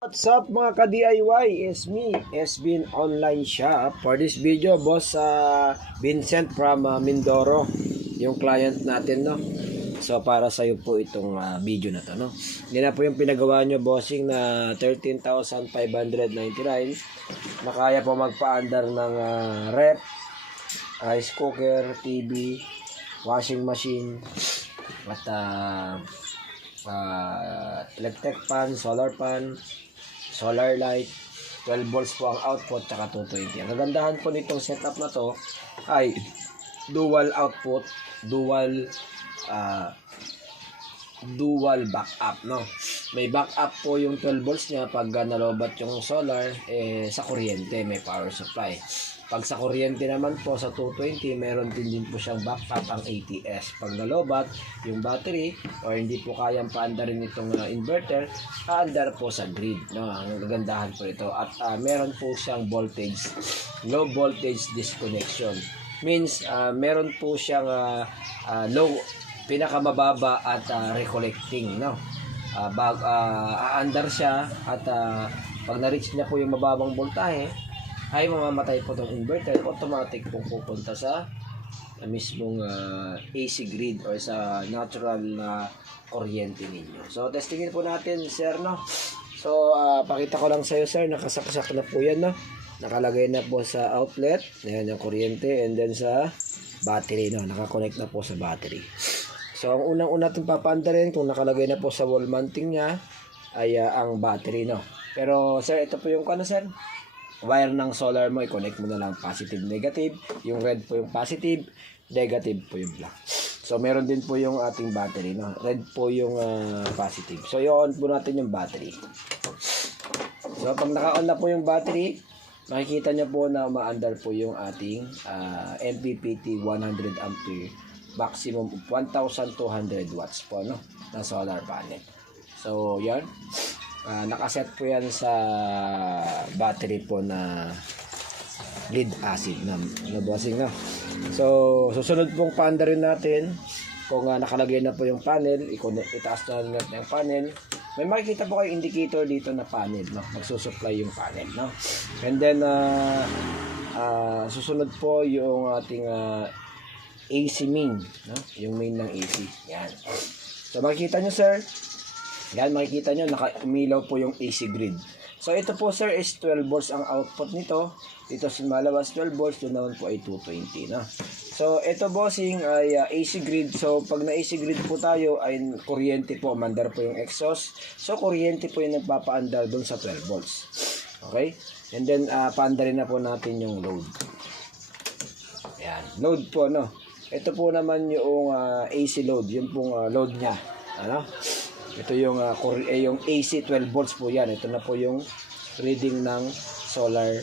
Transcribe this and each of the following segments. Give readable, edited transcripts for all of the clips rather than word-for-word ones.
What's up mga ka-DIY? It's me, SBin Online Shop. For this video, boss, Vincent from Mindoro, yung client natin, no? So, para sa'yo po itong video na to, no? Hindi na po yung pinagawa nyo, bossing, na 13,599 na kaya po magpa-under ng rep, rice cooker, TV, washing machine, at electric pan, solar light, 12 volts po ang output, tsaka 220. Ang kagandahan po nitong setup na to ay dual output, dual backup, no? May backup po yung 12 volts niya pag nalobat yung solar sa kuryente, may power supply. Pag sa kuryente naman po sa 220, meron din po siyang backup ang ATS. Pag nalobat yung battery o hindi po kayang paandarin itong inverter, aandar po sa grid, no? Ang gagandahan po ito. At meron po siyang voltage, low voltage disconnection. Means meron po siyang low, pinakamababa at recollecting, no? Aandar siya at pag na-reach niya po yung mababang voltahe, ay mamamatay po itong inverter, automatic po pupunta sa mismong AC grid or sa natural na kuryente ninyo. So, testingin po natin, sir, no? So, pakita ko lang sa'yo, sir, nakasaksak na po yan, no? Nakalagay na po sa outlet, ayan yung kuryente, and then sa battery, no? Nakakonect na po sa battery. So, ang unang-una itong papaandarin, kung nakalagay na po sa wall mounting niya, ay ang battery, no? Pero, sir, ito po yung sir? Wire ng solar mo, i-connect mo na lang positive, negative. Yung red po yung positive, negative po yung black. So, meron din po yung ating battery, no? Red po yung positive. So, i-on po natin yung battery. So, pag naka-on na po yung battery, makikita nyo po na umaandar po yung ating MPPT 100 ampere maximum 1,200 watts po, no? Na solar panel. So, yan. Nakaset po yan sa battery po na lead acid na bossing, no? So, susunod pong paandarin natin kung nakalagay na po yung panel, itaas na natin yung panel. May makikita po kayo indicator dito na panel, no? Magsusupply yung panel, no? And then susunod po yung ating AC main, no? Yung main ng AC. Yan. So, makikita nyo, sir, yan, makikita nyo, naka-umilaw po yung AC grid. So, ito po, sir, is 12 volts ang output nito. Dito sa malabas 12 volts, doon naman po ay 220 na. So, ito, bossing, ay AC grid. So, pag na AC grid po tayo, ay kuryente po, mandar po yung exhaust. So, kuryente po yung nagpapaandar doon sa 12 volts. Okay? And then, paandarin na po natin yung load. Ayan, load po, no? Ito po naman yung AC load. Yun pong load niya. Ano? Ito yung yung AC 12 volts po yan. Ito na po yung reading ng solar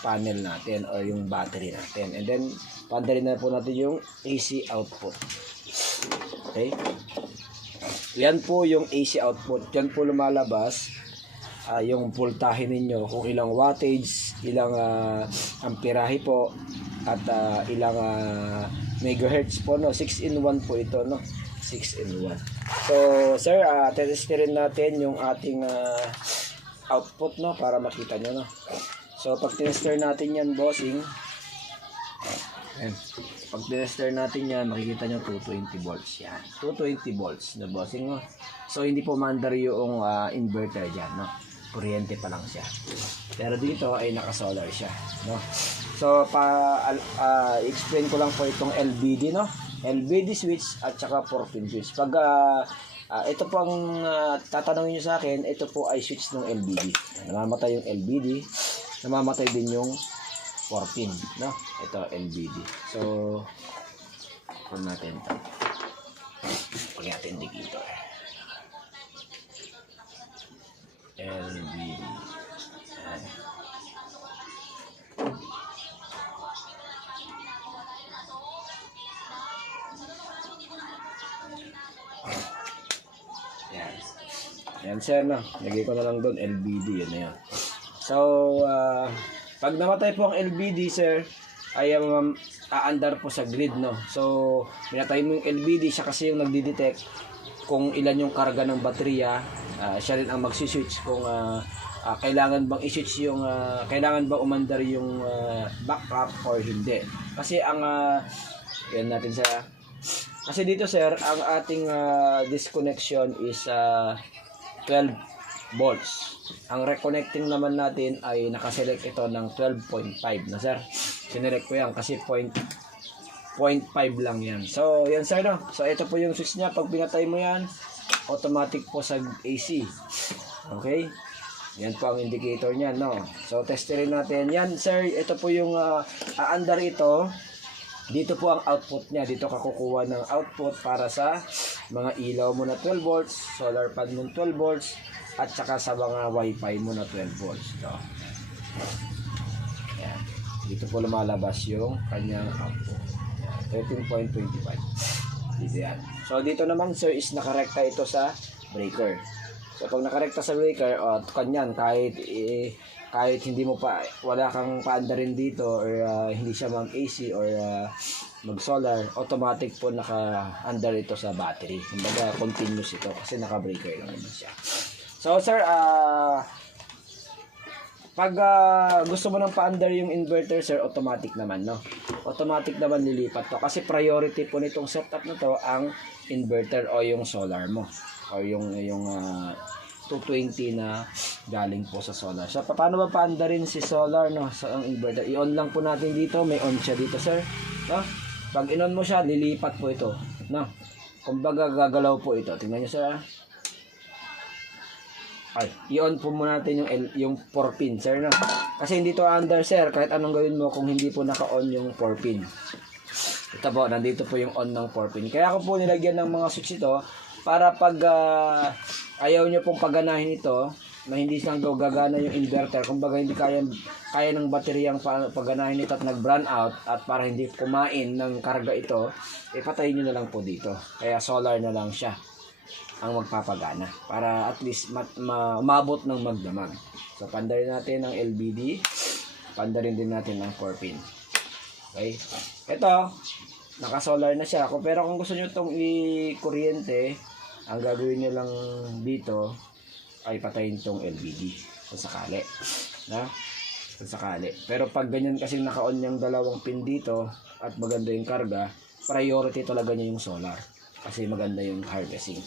panel natin or yung battery natin. And then, paandarin na po natin yung AC output. Okay? Yan po yung AC output. Yan po lumalabas yung voltahe ninyo. Kung ilang wattage, ilang amperahe po, at ilang megahertz po, no? 6-in-1 po ito, no? 6-in-1. So, sir, testin natin yung ating output, no? Para makita nyo, no? So, pag tinester natin yan, bossing, pag tinester natin yan, makikita nyo 220 volts yan. 220 volts na bossing, no? So, hindi po mandar yung inverter dyan, no? Kuryente pa lang siya. Pero dito ay naka-solar siya, no? So, explain ko lang po itong LVD, no? LVD switch at saka 14 switch. Pag ito po ang tatanungin nyo sa akin, ito po ay switch ng LVD. Namamatay yung LVD, namamatay din yung 14, no? Ito LVD. So, kung natin ito. Pag natin indicator. LVD. Ayan. Yan, sir, no? Lagay ko na lang doon, LVD, yun na yan. So, pag namatay po ang LVD, sir, ay aandar po sa grid, no? So, minatay mo yung LVD, siya kasi yung nagdi-detect kung ilan yung karga ng baterya. Siya rin ang magsiswitch kung kailangan bang i-switch yung kailangan bang umandar yung backup or hindi. Kasi ang yan natin sa kasi dito sir, ang ating disconnection is 12 volts. Ang reconnecting naman natin ay nakaselect ito ng 12.5 na sir. Sinelect ko yan kasi 0.5 lang yan. So yan sir no. So ito po yung switch niya. Pag pinatay mo yan, automatic po sa AC. Okay? Yan po ang indicator niya, no? So, testerin natin. Yan, sir, ito po yung aandar ito. Dito po ang output niya. Dito ka kukuha ng output para sa mga ilaw mo na 12 volts, solar pad mo 12 volts, at saka sa mga wifi mo na 12 volts. Ito. Yan. Dito po lumalabas yung kanyang output. 13.25. Dito yan. So, dito naman, sir, is nakarekta ito sa breaker. So, pag nakarekta sa breaker, kanyan, kahit hindi mo pa, wala kang paandarin dito, or hindi siya mag-AC or mag-solar, automatic po naka-andar ito sa battery. Kumbaga, continuous ito kasi naka-breaker lang naman siya. So, sir, pag gusto mo nang paandar yung inverter, sir, automatic naman, no? Automatic naman lilipat to. Kasi priority po nitong setup na to ang inverter o yung solar mo. O yung 220 na galing po sa solar. So, paano ba paandarin si solar, no? Sa ang inverter? I-on lang po natin dito. May on siya dito, sir. No? Pag in-on mo siya, lilipat po ito. No? Kumbaga, gagalaw po ito. Tingnan nyo, sir. Ay, i-on po muna natin yung 4 pin, sir, no? Kasi hindi to under, sir. Kahit anong gawin mo kung hindi po naka-on yung 4 pin. Ito po, nandito po yung on ng 4 pin. Kaya ako po nilagyan ng mga switch ito para pag ayaw nyo pong paganahin ito, na hindi lang daw gagana yung inverter, kumbaga hindi kaya ng bateryang paganahin ito at nag-burn out, at para hindi kumain ng karga ito, ipatayin nyo na lang po dito. Kaya solar na lang siya ang magpapagana para at least umabot ng magdamag. So, pandarin natin ang LBD, pandarin din natin ang 4 pin. Okay? Ito, naka-solar na siya. Pero kung gusto nyo itong i-kuryente, ang gagawin nyo lang dito ay patayin itong LBD kung sakali. Na? Kung sakali. Pero pag ganyan kasi naka-on yung dalawang pin dito at maganda yung karga, priority talaga niya yung solar. Kasi maganda yung harvesting.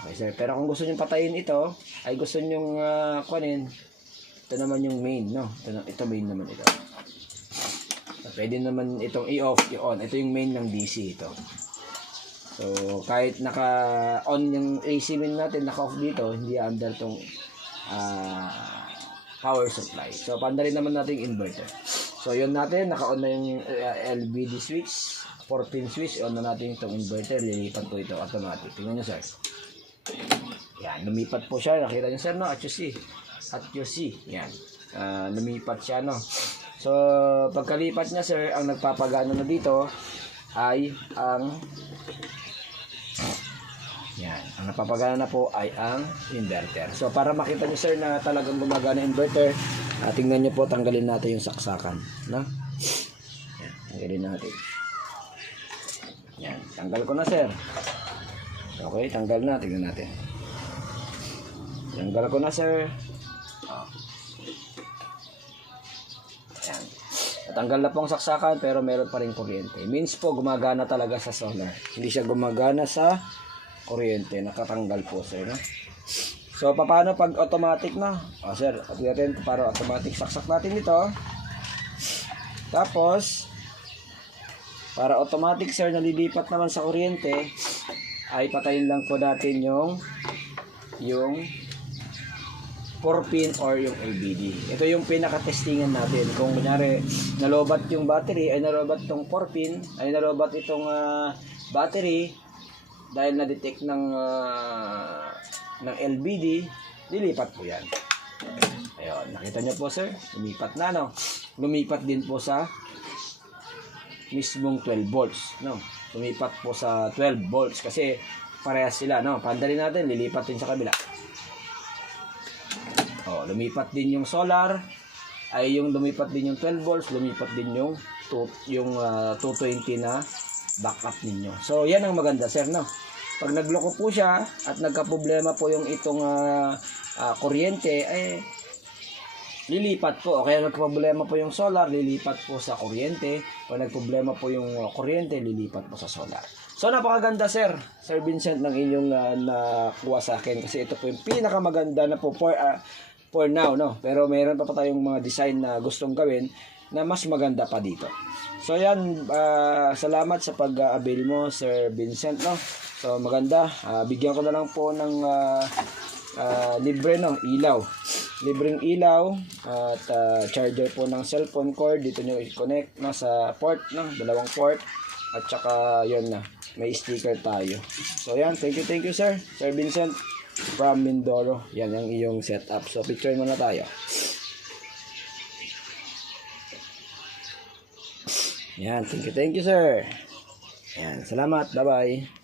Okay, sir. Pero kung gusto nyo patayin ito, ay gusto nyo kunin, ito naman yung main, no? Ito main naman ito. Pwede naman itong i-off, i-on. Ito yung main ng DC ito. So, kahit naka-on yung AC main natin, naka-off dito, hindi under tong power supply. So, pandarin naman natin yung inverter. So, yun natin, naka-on na yung LBD switch, 4-pin switch, on na natin itong inverter, lilipat po ito automatic. Tingnan nyo, sir. Yan, lumipat po siya. Nakita nyo, sir, no? At you see. Yan. Lumipat siya, no? So, pagkalipat niya, sir, ang nagpapagana na dito ay ang yan. Ang napapagana na po ay ang inverter. So, para makita niyo, sir, na talagang gumagana inverter, tingnan niyo po, tanggalin natin yung saksakan. No? Yan, tanggalin natin. Yan. Tanggal ko na, sir. Okay, tanggal na. Tingnan natin. Tanggal ko na, sir. Yan. Natanggal na po ang saksakan, pero meron pa rin kuryente. Means po, gumagana talaga sa solar. Hindi siya gumagana sa kuryente. Nakatanggal po, sir. No? So, paano pag automatic na? Sir, natin para automatic. Saksak natin ito. Tapos, para automatic, sir, nalilipat naman sa kuryente, ay patayin lang po natin yung 4-pin or yung LBD. Ito yung pinaka-testingan natin. Kung kunyari, nalobat yung battery, ay nalobat itong 4-pin, ay nalobat itong battery, dahil na-detect ng LBD, lilipat po yan. Ayun, nakita nyo po, sir? Lumipat na, no? Lumipat din po sa mismong 12 volts, no? Lumipat po sa 12 volts kasi parehas sila, no? Pandarin natin, lilipat din sa kabila. Lumipat din yung solar, ay yung lumipat din yung 12 volts, lumipat din yung 220 na backup ninyo. So, yan ang maganda, sir, no? Pag nagloko po siya at nagka-problema po yung itong kuryente, lilipat po. O kaya nagproblema po yung solar, lilipat po sa kuryente. O nagproblema po yung kuryente, lilipat po sa solar. So napakaganda Sir Vincent ng inyong nakuha sa akin kasi ito po yung pinakamaganda na po for now, no? Pero mayroon pa tayong mga design na gustong gawin na mas maganda pa dito. So yan, salamat sa pag-avail mo Sir Vincent, no? So maganda, bigyan ko na lang po ng libre, no, ilaw. Libreng ilaw at charger po ng cellphone cord. Dito nyo i-connect na sa port, no? Dalawang port. At saka yun na, may sticker tayo. So yan, thank you Sir Vincent from Mindoro. Yan ang iyong setup. So picture muna tayo. Yan, thank you Sir. Yan, salamat, bye bye.